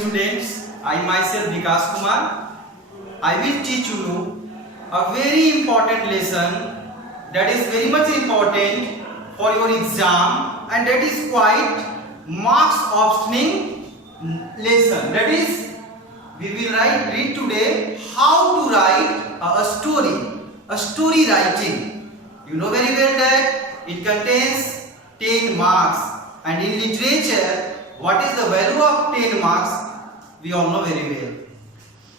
Students, I myself Vikas Kumar. I will teach you a very important lesson that is very much important for your exam, and that is quite marks obtaining lesson. That is, we will read today how to write a story writing. You know very well that it contains 10 marks, and in literature, what is the value of 10 marks? We all know very well.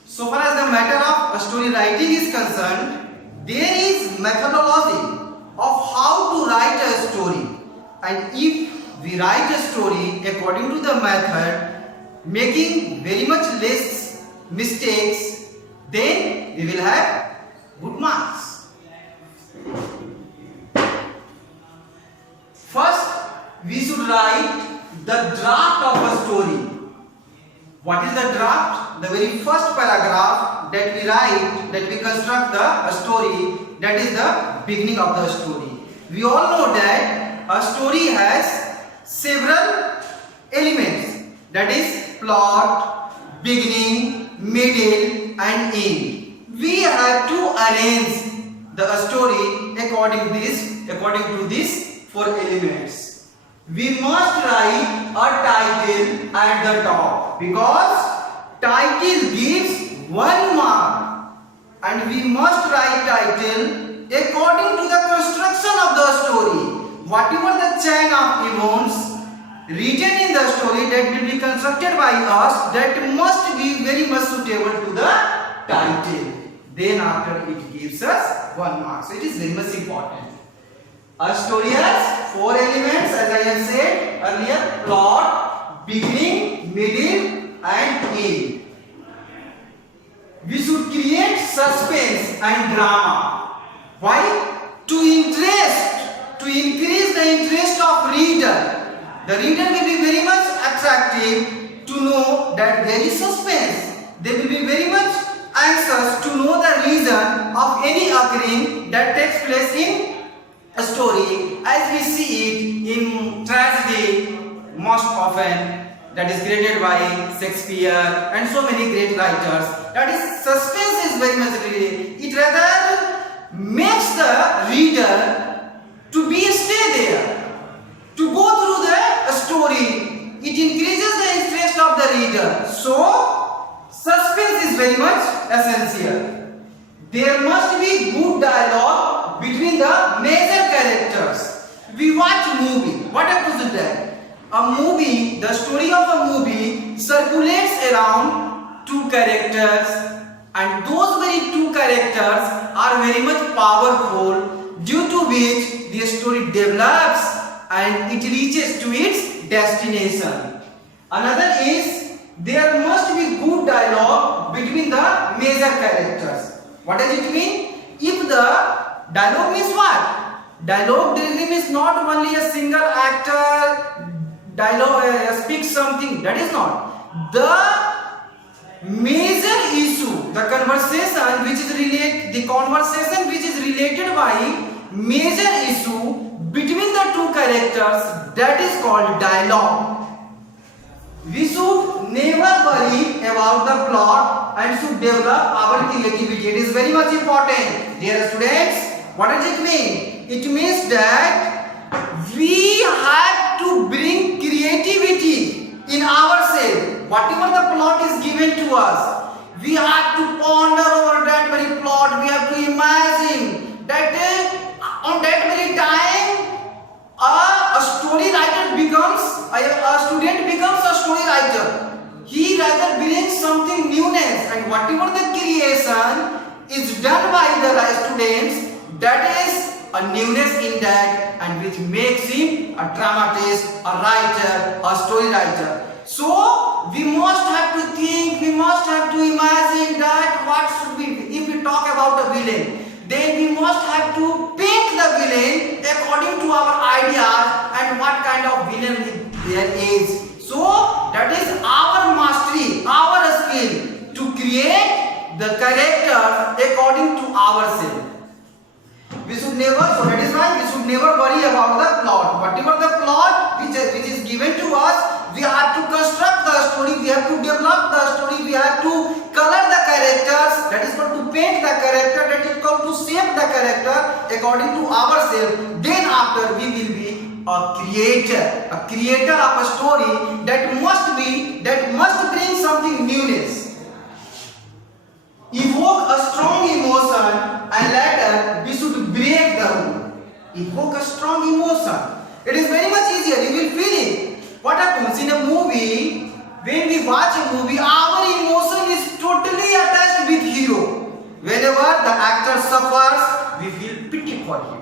So far as the matter of story writing is concerned, there is methodology of how to write a story, and if we write a story according to the method, making very much less mistakes, then we will have good marks. First, we should write the draft of a story. What is the draft? The very first paragraph that we write, that we construct the story, that is the beginning of the story. We all know that a story has several elements, that is plot, beginning, middle and end. We have to arrange the story according to these four elements. We must write a title at the top, because title gives 1 mark, and we must write title according to the construction of the story. Whatever the chain of events written in the story that will be constructed by us, that must be very much suitable to the title. Then after it gives us 1 mark. So it is very much important. A story has 4 elements, as I have said earlier: plot, beginning, middle and end. We should create suspense and drama. Why? To increase the interest of reader. The reader will be very much attractive to know that there is suspense. They will be very much anxious to know the reason of any occurring that takes place in a story, as we see it in tragedy most often, that is created by Shakespeare and so many great writers. That is, suspense is very much really, it rather makes the reader to be stay there, to go through the story. It increases the interest of the reader. So suspense is very much essential. There must be good dialogue between the major characters. We watch movie. What happens with that? A movie, the story of a movie circulates around 2 characters, and those very 2 characters are very much powerful, due to which the story develops and it reaches to its destination. Another is, there must be good dialogue between the major characters. What does it mean? If the dialogue means what? Dialogue means not only a single actor speaks something. That is not. The major issue, the conversation which is related by major issue between the 2 characters, that is called dialogue. We should never worry about the plot and should develop our creativity. It is very much important. Dear students, what does it mean? It means that we have to bring creativity in ourselves. Whatever the plot is given to us, we have to ponder over that very plot. We have to imagine that on that very time, a story writer becomes, a student becomes a story writer. He rather brings something newness, and whatever the creation is done by the students, that is a newness in that, and which makes him a dramatist, a writer, a story writer. So we must have to think, we must have to imagine that what should be, if we talk about a villain, then we must have to paint the villain according to our ideas and what kind of villain there is. So that is our mastery, our skill to create the character according to ourselves. We should never, so that is why we should never worry about the plot. Whatever the plot which is given to us, we have to construct the story, we have to develop shape the character according to ourselves. Then after we will be a creator of a story that must bring something newness, evoke a strong emotion, and later we should break the rule. Evoke a strong emotion. It is very much easier. You will feel it. What happens in a movie? When we watch a movie, our emotion is totally attached with hero. Whenever the actor suffers, we feel pity for him.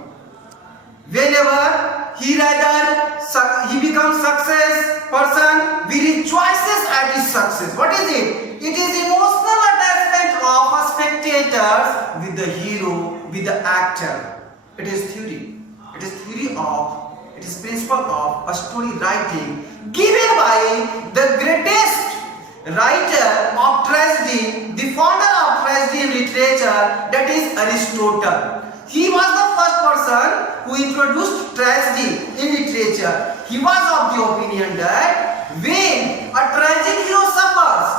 Whenever he becomes success person, we rejoices at his success. What is it? It is emotional attachment of a spectators with the hero, with the actor. It is theory. It is principle of a story writing given by the greatest writer of tragedy, the founder of tragedy in literature, that is Aristotle. He was the first person who introduced tragedy in literature. He was of the opinion that when a tragic hero suffers,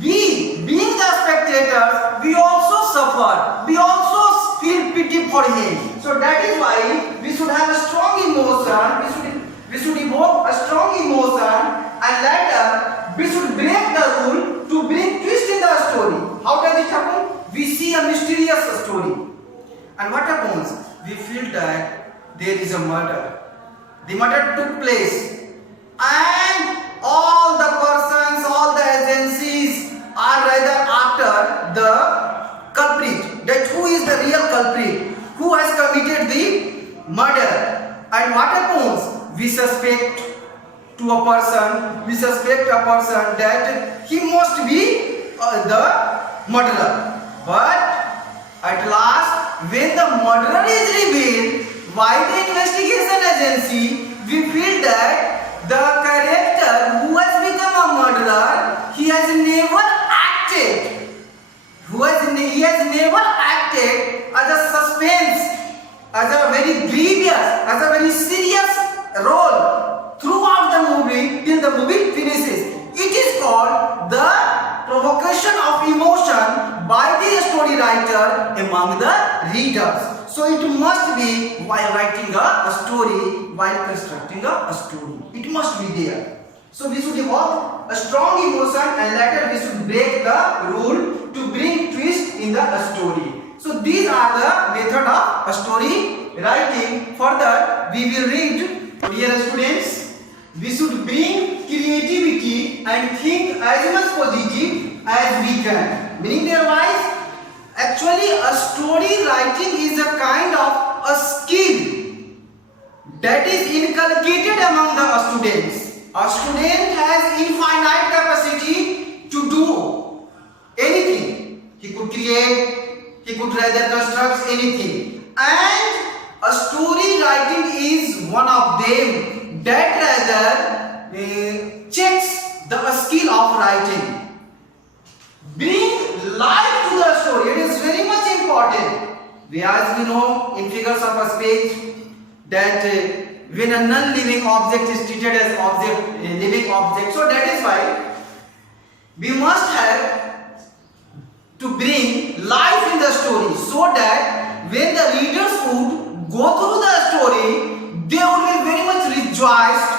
we, being the spectators, we also suffer. We also feel pity for him. So that is why we should have a strong emotion. We should evoke a strong emotion, and later we should break the rule to bring twist in the story. How does it happen? We see a mysterious story, and what happens? We feel that there is a murder. The murder took place, and all the persons, all the agencies are rather after the culprit. That who is the real culprit? Who has committed the murder? And what happens? We suspect a person that he must be the murderer. But at last, when the murderer is revealed by the investigation agency, we feel that the character who has become a murderer, he has never acted. He has never acted as a suspense, as a very grievous, as a very serious role throughout the movie till the movie finishes. It is called the provocation of emotion by the story writer among the readers. So it must be while writing a story, while constructing a story. It must be there. So we should evoke a strong emotion, and later we should break the rule to bring twist in the story. So these are the method of a story writing. Further, we will read. Dear students, we should bring creativity and think as much positive as we can. Meaning their wise, actually a story writing is a kind of a skill that is inculcated among the students. A student has infinite capacity to do anything. He could create, he could rather construct anything. And a story writing is one of them that rather checks the skill of writing. Bring life to the story. It is very much important. As we know in figures of speech that when a non-living object is treated as living object. So that is why we must have to bring life in the story, so that when the readers would go through the story, they would be very much rejoiced,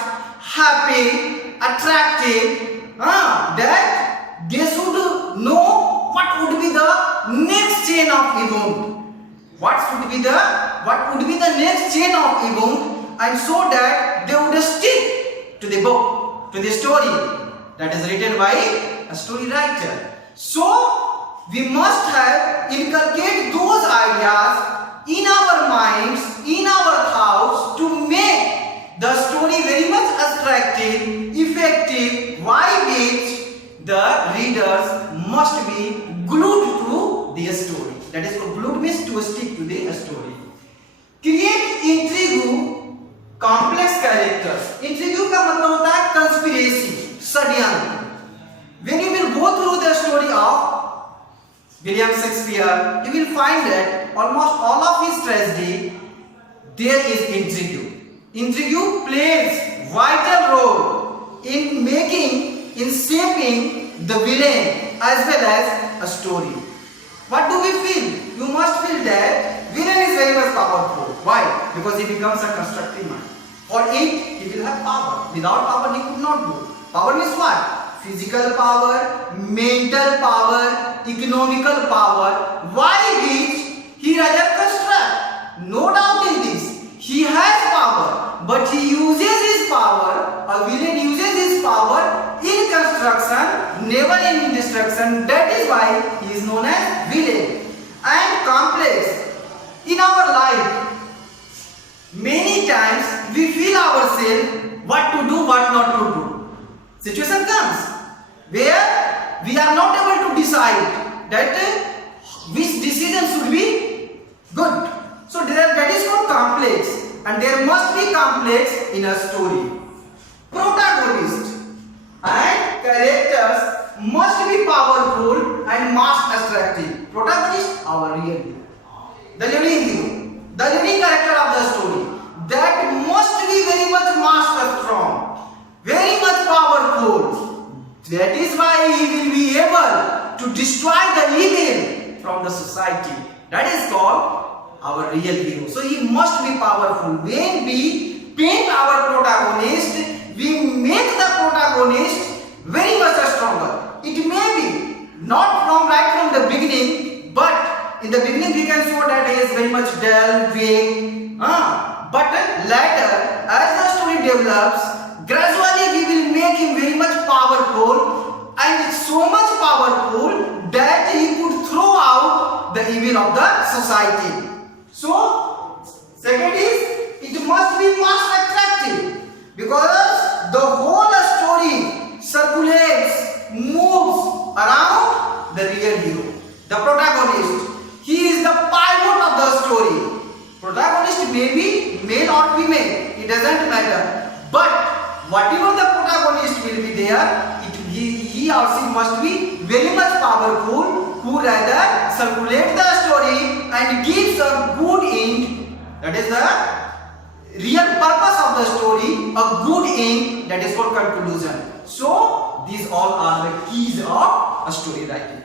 happy, attractive, that they should know what would be the next chain of event. What would be the next chain of event, and so that they would stick to the book, to the story that is written by a story writer. So we must have inculcate those ideas in our minds, in our thoughts, to make the story very much attractive, effective, by which the readers must be glued to the story. That is, glued means to stick to the story. Create intrigue, complex characters. Intrigue का मतलब होता है conspiracy, षड्यंत्र. When you will go through the story of William Shakespeare, you will find that almost all of his tragedy there is intrigue. Intrigue plays vital role in shaping the villain as well as a story. what do we feel? You must feel that villain is very much powerful. Why? Because he becomes a constructive mind. For it, he will have power. Without power, he could not do. Power means what? Physical power, mental power, economical power. Why which he rather construct? No doubt in this. He has power, but he uses his power. A villain uses his power in construction, never in destruction. That is why he is known as villain. And complex. In our life, many times we feel ourselves what to do, what not to do. Situation comes where we are not able to decide that which decision should be good. So that is called complex, and there must be complex in a story. Protagonist and characters must be powerful and mass attractive. Protagonist, our real hero, the leading hero, the leading character of the story, that must be very much mass strong, very much powerful. That is why he will be able to destroy the evil from the society. That is called our real hero. So he must be powerful. When we paint our protagonist, we make the protagonist very much stronger. It may be not from right from the beginning, but in the beginning we can show that he is very much dull, vague. But later, as the story develops, gradually we will make him very much powerful, and so much powerful that he could throw out the evil of the society. So, second is, it must be mass attractive, because the whole story circulates, moves around the real hero, the protagonist. He is the pivot of the story. Protagonist may be male or female, it doesn't matter. But whatever the protagonist will be there, he or she must be very much powerful, who rather circulate the story and gives a good end. That is the real purpose of the story, a good end, that is called conclusion. So these all are the keys of a story writing.